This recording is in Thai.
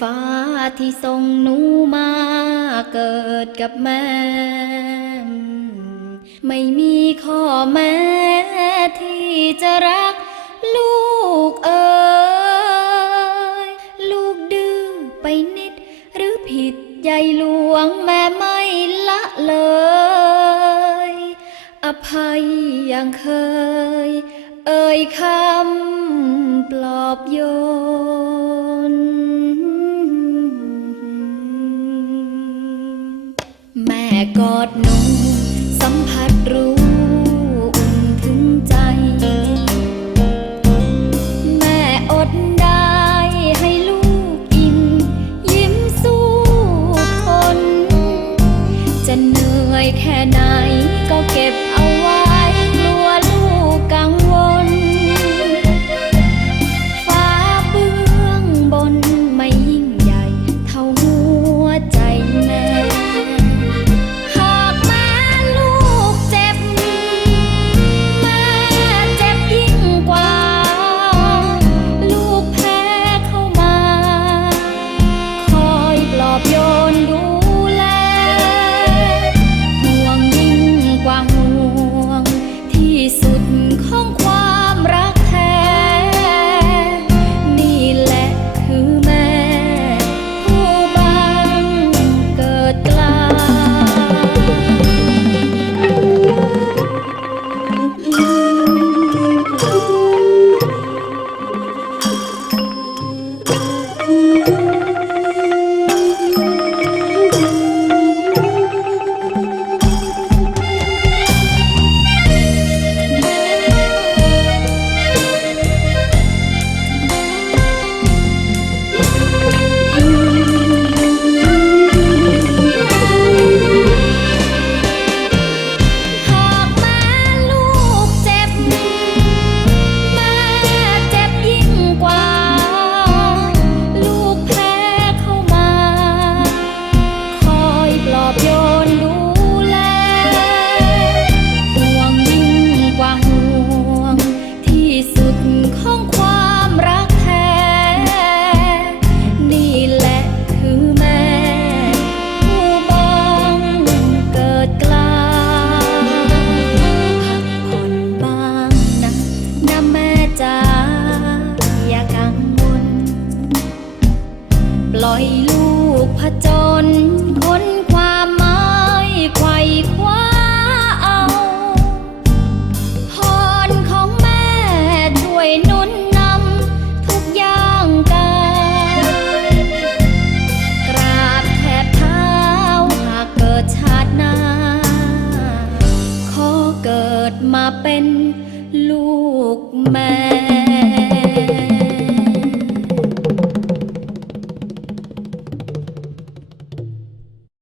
ฟ้าที่ส่งหนูมาเกิดกับแม่ ไม่มีข้อแม้ที่จะรักลูกเอ๋ยลูกดื้อไปนิด หรือผิดใหญ่หลวงแม่ไม่ละเลย อภัยอย่างเคย เอ่ยคำปลอบโยน กอดนมสัมผัสรู้ จนค้นความหมายไขว่คว้าเอาพรของแม่ช่วยนุนนำทุกอย่างก้ากราบแทบเท้าหากเกิดชาติหน้า ขอเกิดมาเป็นลูกแม่